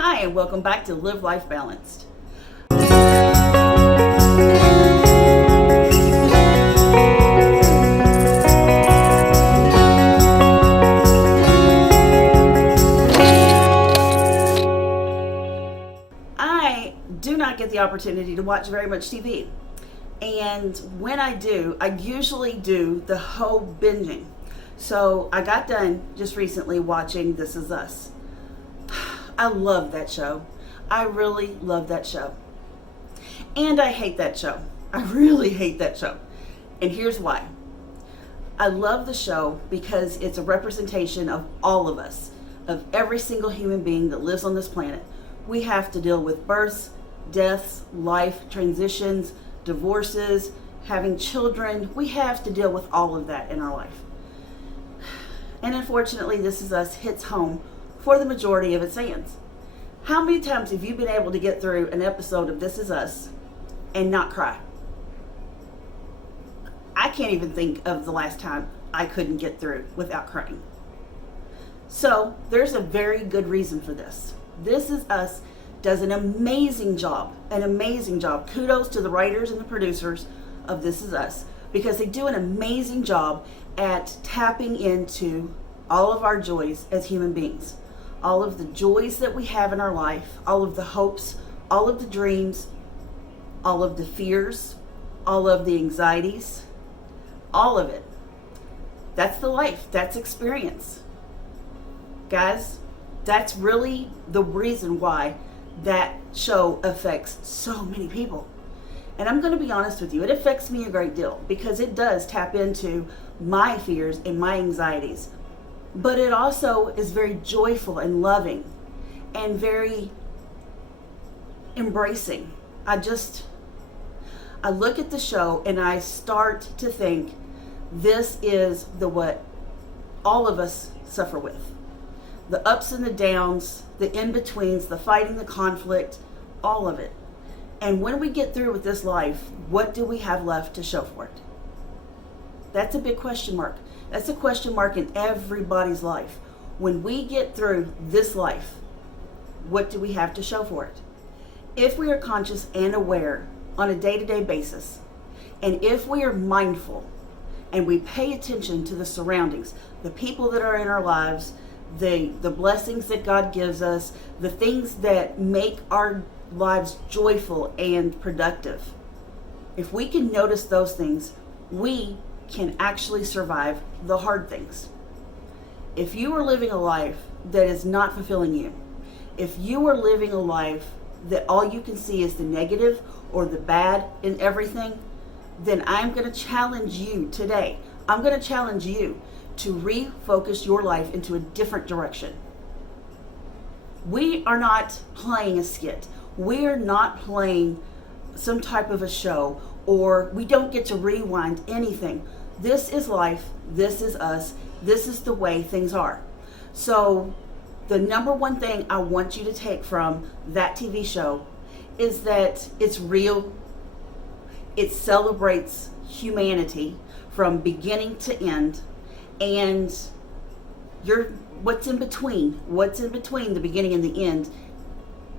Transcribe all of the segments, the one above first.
Hi, and welcome back to Live Life Balanced. I do not get the opportunity to watch very much TV. And when I do, I usually do the whole binging. So I got done just recently watching This Is Us. I love that show. I really love that show. And I hate that show. I really hate that show. And here's why. I love the show because it's a representation of all of us, of every single human being that lives on this planet. We have to deal with births, deaths, life, transitions, divorces, having children. We have to deal with all of that in our life. And unfortunately, This Is Us hits home for the majority of its fans. How many times have you been able to get through an episode of This Is Us and not cry? I can't even think of the last time I couldn't get through without crying. So there's a very good reason for this. This Is Us does an amazing job. Kudos to the writers and the producers of This Is Us, because they do an amazing job at tapping into all of our joys as human beings. All of the joys that we have in our life, all of the hopes, all of the dreams, all of the fears, all of the anxieties, all of it. That's the life, that's experience. Guys, that's really the reason why that show affects so many people. And I'm going to be honest with you, it affects me a great deal because it does tap into my fears and my anxieties. But it also is very joyful and loving and very embracing. I look at the show and I start to think this is what all of us suffer with. The ups and the downs, the in-betweens, the fighting, the conflict, all of it. And when we get through with this life, what do we have left to show for it? That's a big question mark. That's a question mark in everybody's life. When we get through this life, what do we have to show for it? If we are conscious and aware on a day-to-day basis, and if we are mindful and we pay attention to the surroundings, the people that are in our lives, the blessings that God gives us, the things that make our lives joyful and productive, if we can notice those things, we can actually survive the hard things. If you are living a life that is not fulfilling you, if you are living a life that all you can see is the negative or the bad in everything, then I'm going to challenge you today. I'm going to challenge you to refocus your life into a different direction. We are not playing a skit. We are not playing some type of a show, or we don't get to rewind anything. This is life. This is us. This is the way things are. So the number one thing I want you to take from that TV show is that it's real. It celebrates humanity from beginning to end. And what's in between the beginning and the end,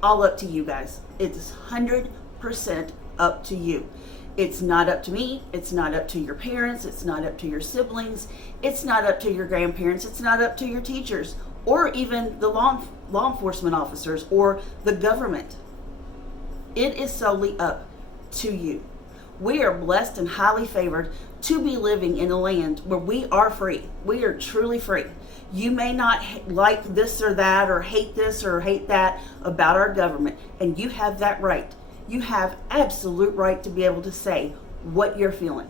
all up to you guys. It's 100% up to you. It's not up to me. It's not up to your parents. It's not up to your siblings. It's not up to your grandparents. It's not up to your teachers or even the law enforcement officers or the government. It is solely up to you. We are blessed and highly favored to be living in a land where we are free. We are truly free. You may not like this or that or hate this or hate that about our government, and you have that right. You have absolute right to be able to say what you're feeling.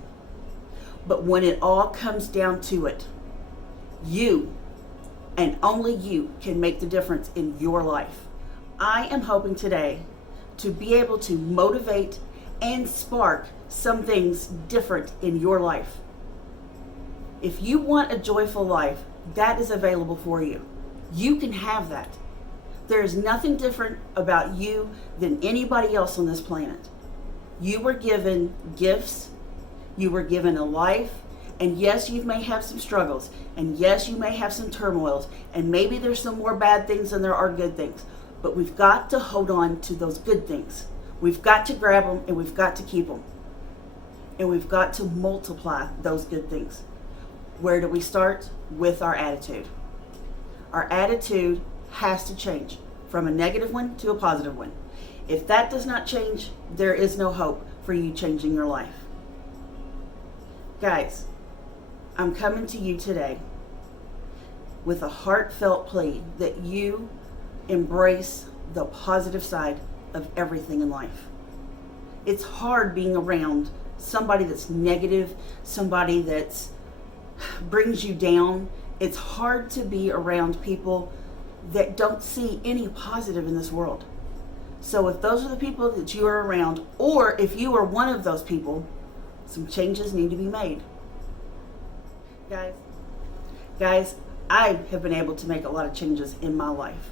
But when it all comes down to it, you and only you can make the difference in your life. I am hoping today to be able to motivate and spark some things different in your life. If you want a joyful life, that is available for you. You can have that. There is nothing different about you than anybody else on this planet. You were given gifts, you were given a life, and yes, you may have some struggles, and yes, you may have some turmoils, and maybe there's some more bad things than there are good things. But we've got to hold on to those good things. We've got to grab them and we've got to keep them. And we've got to multiply those good things. Where do we start? With our attitude. Our attitude has to change from a negative one to a positive one. If that does not change, there is no hope for you changing your life. Guys, I'm coming to you today with a heartfelt plea that you embrace the positive side of everything in life. It's hard being around somebody that's negative, somebody that's brings you down. It's hard to be around people that don't see any positive in this world. So if those are the people that you are around, or if you are one of those people, some changes need to be made. Guys, I have been able to make a lot of changes in my life.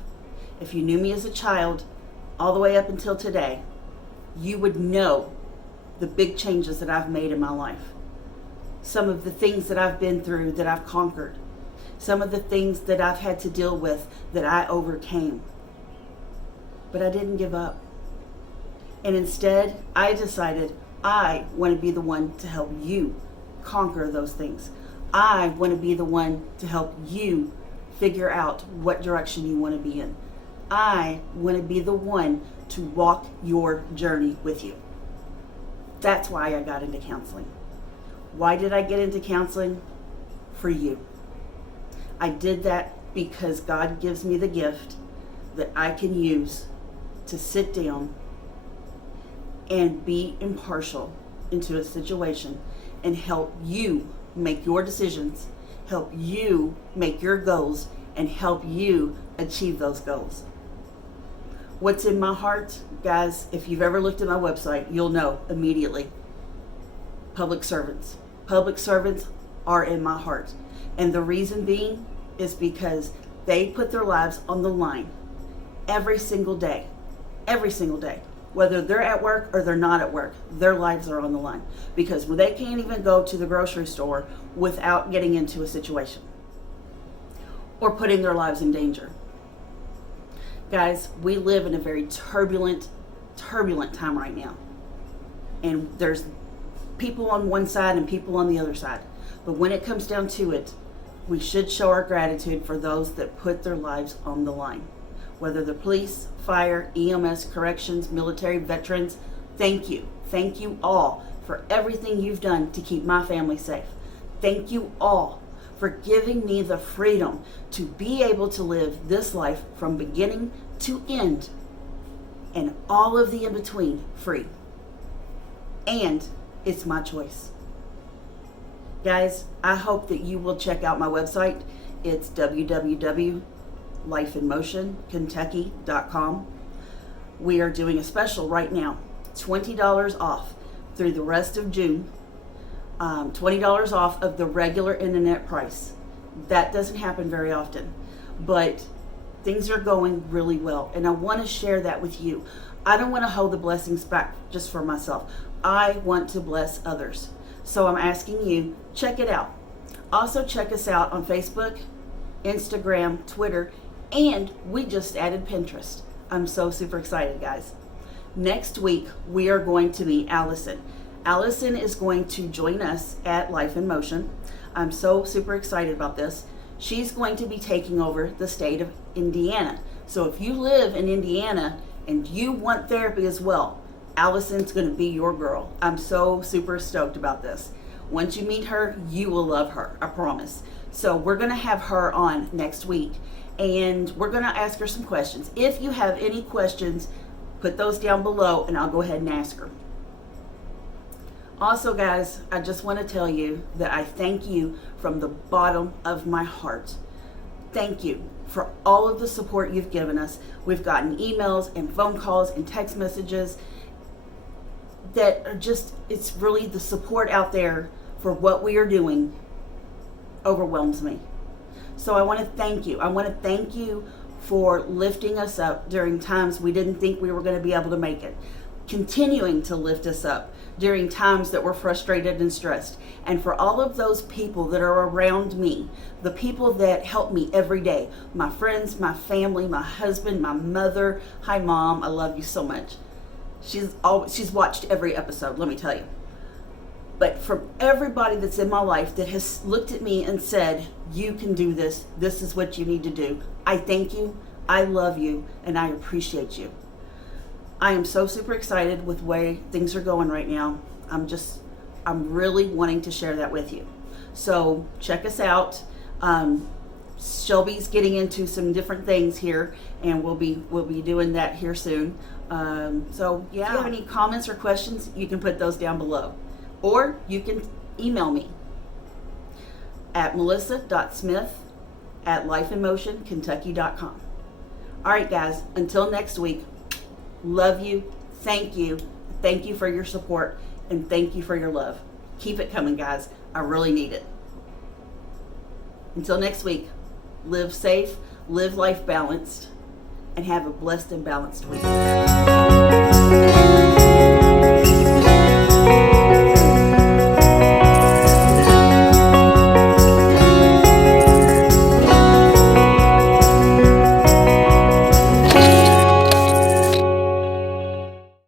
If you knew me as a child, all the way up until today, you would know the big changes that I've made in my life. Some of the things that I've been through that I've conquered. Some of the things that I've had to deal with that I overcame. But I didn't give up. And instead, I decided I want to be the one to help you conquer those things. I want to be the one to help you figure out what direction you want to be in. I want to be the one to walk your journey with you. That's why I got into counseling. Why did I get into counseling? For you. I did that because God gives me the gift that I can use to sit down and be impartial into a situation and help you make your decisions, help you make your goals, and help you achieve those goals. What's in my heart? Guys, if you've ever looked at my website, you'll know immediately. Public servants. Public servants are in my heart. And the reason being is because they put their lives on the line every single day. Every single day. Whether they're at work or they're not at work, their lives are on the line. Because they can't even go to the grocery store without getting into a situation or putting their lives in danger. Guys, we live in a very turbulent time right now. And there's people on one side and people on the other side. But when it comes down to it, we should show our gratitude for those that put their lives on the line. Whether they're police, fire, EMS, corrections, military, veterans, thank you. Thank you all for everything you've done to keep my family safe. Thank you all for giving me the freedom to be able to live this life from beginning to end and all of the in-between free. And it's my choice. Guys, I hope that you will check out my website. It's www.lifeinmotionkentucky.com. We are doing a special right now, $20 off through the rest of June. $20 off of the regular internet price. That doesn't happen very often, but things are going really well, and I want to share that with you. I don't want to hold the blessings back just for myself. I want to bless others. So I'm asking you, check it out. Also check us out on Facebook, Instagram, Twitter, and we just added Pinterest. I'm so super excited, guys. Next week, we are going to meet Allison. Allison is going to join us at Life in Motion. I'm so super excited about this. She's going to be taking over the state of Indiana. So if you live in Indiana and you want therapy as well, Allison's going to be your girl. I'm so super stoked about this. Once you meet her, you will love her, I promise. So we're going to have her on next week, and we're going to ask her some questions. If you have any questions, put those down below and I'll go ahead and ask her. Also, guys, I just want to tell you that I thank you from the bottom of my heart. Thank you for all of the support you've given us. We've gotten emails and phone calls and text messages that are just, it's really the support out there for what we are doing overwhelms me. So I want to thank you. I want to thank you for lifting us up during times we didn't think we were going to be able to make it. continuing to lift us up during times that we're frustrated and stressed. And for all of those people that are around me, the people that help me every day, my friends, my family, my husband, my mother. Hi, Mom. I love you so much. She's watched every episode, let me tell you. But from everybody that's in my life that has looked at me and said, you can do this, this is what you need to do, I thank you, I love you, and I appreciate you. I am so super excited with the way things are going right now. I'm really wanting to share that with you. So check us out. Shelby's getting into some different things here, and we'll be doing that here soon. So yeah, if you have any comments or questions, you can put those down below. Or you can email me at melissa.smith@lifeinmotionkentucky.com. All right, guys, until next week, love you, thank you for your support, and thank you for your love. Keep it coming, guys. I really need it. Until next week, live safe, live life balanced, and have a blessed and balanced week.